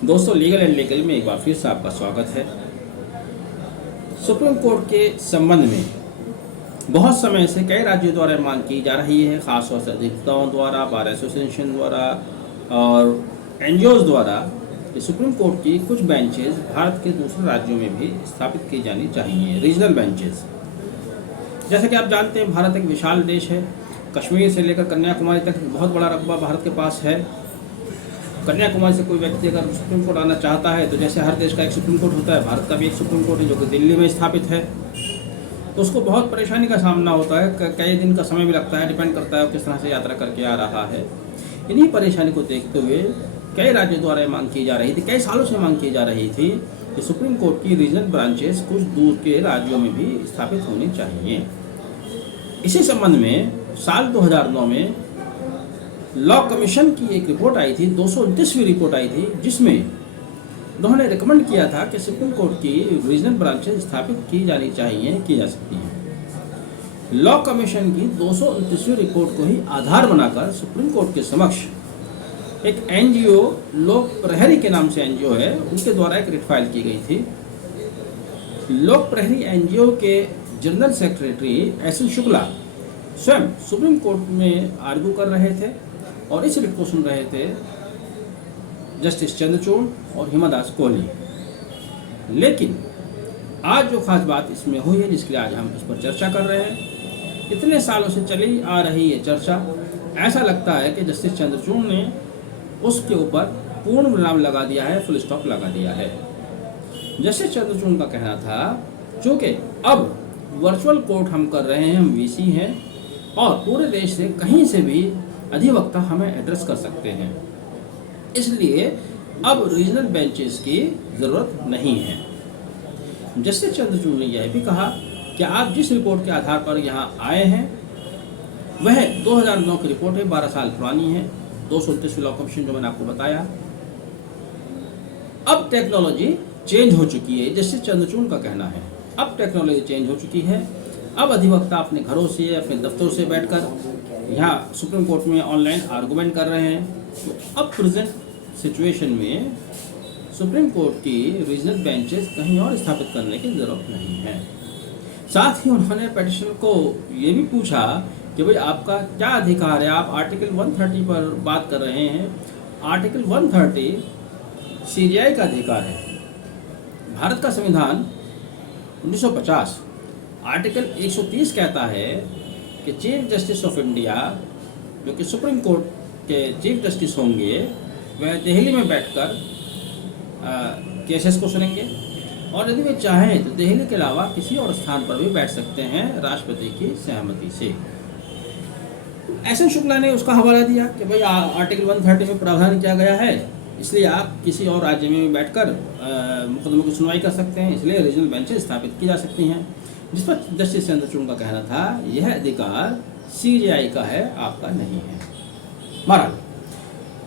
दोस्तों, legal and legal में एक बार फिर से आपका स्वागत है। सुप्रीम कोर्ट के संबंध में बहुत समय से कई राज्यों द्वारा मांग की जा रही है, खासतौर से अधिवक्ताओं द्वारा, बार एसोसिएशन द्वारा और एनजीओज द्वारा कि सुप्रीम कोर्ट की कुछ बेंचेस भारत के दूसरे राज्यों में भी स्थापित की जानी चाहिए, रीजनल बेंचेस। जैसे कि आप जानते हैं, भारत एक विशाल देश है। कश्मीर से लेकर कन्याकुमारी तक बहुत बड़ा रकबा भारत के पास है। कन्याकुमारी से कोई व्यक्ति अगर सुप्रीम कोर्ट आना चाहता है तो जैसे हर देश का एक सुप्रीम कोर्ट होता है, भारत का भी एक सुप्रीम कोर्ट है जो कि दिल्ली में स्थापित है। तो उसको बहुत परेशानी का सामना होता है, कई दिन का समय भी लगता है, डिपेंड करता है किस तरह से यात्रा करके आ रहा है। इन्हीं परेशानी को देखते हुए कई राज्यों द्वारा मांग की जा रही थी, कई सालों से मांग की जा रही थी कि सुप्रीम कोर्ट की रीजनल ब्रांचेस कुछ दूर के राज्यों में भी स्थापित होनी चाहिए। इसी संबंध में साल 2009 में लॉ कमीशन की एक रिपोर्ट आई थी, 229वीं रिपोर्ट आई थी, जिसमें उन्होंने रिकमेंड किया था कि सुप्रीम कोर्ट की रीजनल ब्रांचेस स्थापित की जानी चाहिए, की जा सकती हैं। लॉ कमीशन की 229वीं रिपोर्ट को ही आधार बनाकर सुप्रीम कोर्ट के समक्ष एक एनजीओ, लोक प्रहरी के नाम से एनजीओ है, उनके द्वारा एक रिट फाइल की गई थी। लोक प्रहरी एनजीओ के general secretary S N Shukla स्वयं सुप्रीम कोर्ट में आर्ग्यू कर रहे थे और इस रिट को सुन रहे थे जस्टिस चंद्रचूड़ और हिमा दास कोहली। लेकिन आज जो खास बात इसमें हुई है, जिसके लिए आज हम इस पर चर्चा कर रहे हैं, इतने सालों से चली आ रही है चर्चा, ऐसा लगता है कि जस्टिस चंद्रचूड़ ने उसके ऊपर पूर्ण विराम लगा दिया है, फुल स्टॉप लगा दिया है। जस्टिस चंद्रचूड़ का कहना था, चूँकि अब वर्चुअल कोर्ट हम कर रहे हैं, हम वीसी हैं और पूरे देश से कहीं से भी अधिवक्ता हमें एड्रेस कर सकते हैं, इसलिए अब रीजनल बेंचेस की ज़रूरत नहीं है। जस्टिस चंद्रचूड़ ने यह भी कहा कि आप जिस रिपोर्ट के आधार पर यहाँ आए हैं वह 2009 की रिपोर्ट है, 12 साल पुरानी है, 229वीं लॉ कमीशन जो मैंने आपको बताया। अब टेक्नोलॉजी चेंज हो चुकी है, जस्टिस चंद्रचूड़ का कहना है। अब टेक्नोलॉजी चेंज हो चुकी है, अब अधिवक्ता अपने घरों से, अपने दफ्तरों से बैठकर यहाँ सुप्रीम कोर्ट में ऑनलाइन आर्गूमेंट कर रहे हैं। तो अब प्रेजेंट सिचुएशन में सुप्रीम कोर्ट की रीजनल बेंचेस कहीं और स्थापित करने की ज़रूरत नहीं है। साथ ही उन्होंने पिटिशन को ये भी पूछा कि भाई आपका क्या अधिकार है, आप आर्टिकल 130 पर बात कर रहे हैं। आर्टिकल 130 सीजीआई का अधिकार है। भारत का संविधान 1950 आर्टिकल 130 कहता है कि चीफ जस्टिस ऑफ इंडिया, जो कि सुप्रीम कोर्ट के चीफ जस्टिस होंगे, वह दिल्ली में बैठकर केसेस को सुनेंगे और यदि वे चाहें तो दिल्ली के अलावा किसी और स्थान पर भी बैठ सकते हैं राष्ट्रपति की सहमति से। एस एन शुक्ला ने उसका हवाला दिया कि भाई आर्टिकल 130 में प्रावधान किया गया है, इसलिए आप किसी और राज्य में भी बैठकर मुकदमे की सुनवाई कर सकते हैं, इसलिए रीजनल बेंचेस स्थापित की जा सकती हैं। जिस पर जस्टिस चंद्रचूड़ का कहना था, यह अधिकार सीजीआई का है, आपका नहीं है। बहरहाल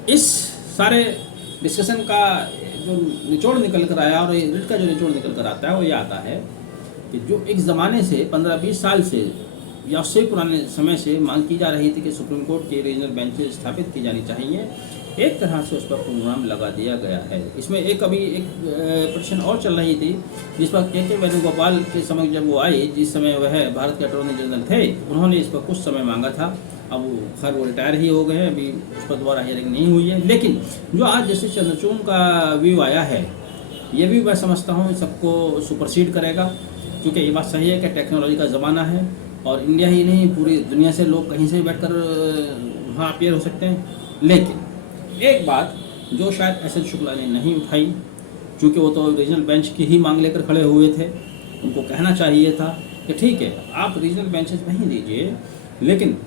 इस सारे डिस्कशन का जो निचोड़ निकल कर आया और रिट का जो निचोड़ निकल कर आता है वो ये आता है कि जो एक ज़माने से 15-20 साल से या उससे पुराने समय से मांग की जा रही थी कि सुप्रीम कोर्ट के रीजनल बेंचेस स्थापित की जानी चाहिए, एक तरह से उस पर प्रोग्राम लगा दिया गया है। इसमें अभी एक पिटीशन और चल रही थी जिस पर के वेणुगोपाल के समय जब वो आई, जिस समय वह भारत के अटॉर्नी जनरल थे, उन्होंने इस पर कुछ समय मांगा था। अब वो खैर वो रिटायर ही हो गए हैं, अभी उस पर दोबारा हियरिंग नहीं हुई है। लेकिन जो आज जस्टिस चंद्रचूड़ का व्यू आया है, ये भी मैं समझता हूँ सबको सुपरसीड करेगा, क्योंकि ये बात सही है कि टेक्नोलॉजी का ज़माना है और इंडिया ही नहीं पूरी दुनिया से लोग कहीं से बैठ कर वहाँ अपियर हो सकते हैं। लेकिन एक बात जो शायद एस एन शुक्ला ने नहीं उठाई, क्योंकि वो तो रीजनल बेंच की ही मांग लेकर खड़े हुए थे, उनको कहना चाहिए था कि ठीक है आप रीजनल बेंचेस नहीं दीजिए, लेकिन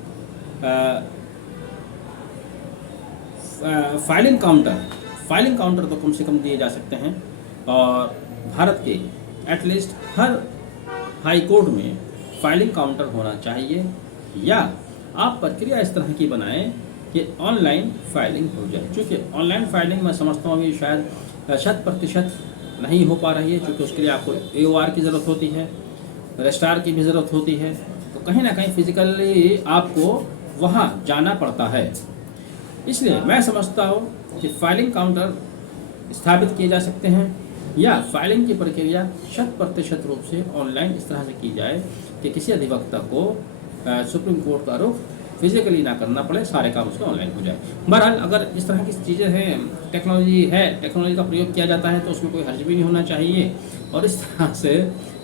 फाइलिंग काउंटर तो कम से कम दिए जा सकते हैं। और भारत के एटलीस्ट हर हाई कोर्ट में फाइलिंग काउंटर होना चाहिए, या आप प्रक्रिया इस तरह की बनाएं कि ऑनलाइन फाइलिंग हो जाए। क्योंकि ऑनलाइन फाइलिंग मैं समझता हूँ अभी शायद 100% नहीं हो पा रही है, क्योंकि उसके लिए आपको AOR की ज़रूरत होती है, रजिस्ट्रार की भी ज़रूरत होती है, तो कहीं ना कहीं फिजिकली आपको वहाँ जाना पड़ता है। इसलिए मैं समझता हूँ कि फाइलिंग काउंटर स्थापित किए जा सकते हैं, या फाइलिंग की प्रक्रिया 100% रूप से ऑनलाइन इस तरह से की जाए कि किसी अधिवक्ता को सुप्रीम कोर्ट का रुख फिजिकली ना करना पड़े, सारे काम उसके ऑनलाइन हो जाए। बहरहाल अगर इस तरह की चीज़ें हैं, टेक्नोलॉजी का प्रयोग किया जाता है तो उसमें कोई हर्ज भी नहीं होना चाहिए, और इस तरह से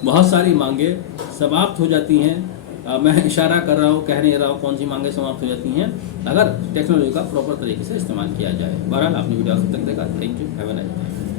बहुत सारी मांगें समाप्त हो जाती हैं। मैं इशारा कर रहा हूँ, कह नहीं रहा हूँ कौन सी मांगें समाप्त हो जाती हैं अगर टेक्नोलॉजी का प्रॉपर तरीके से इस्तेमाल किया जाए। बहरहाल आपने वीडियो तक देखा, thank you, have a nice day.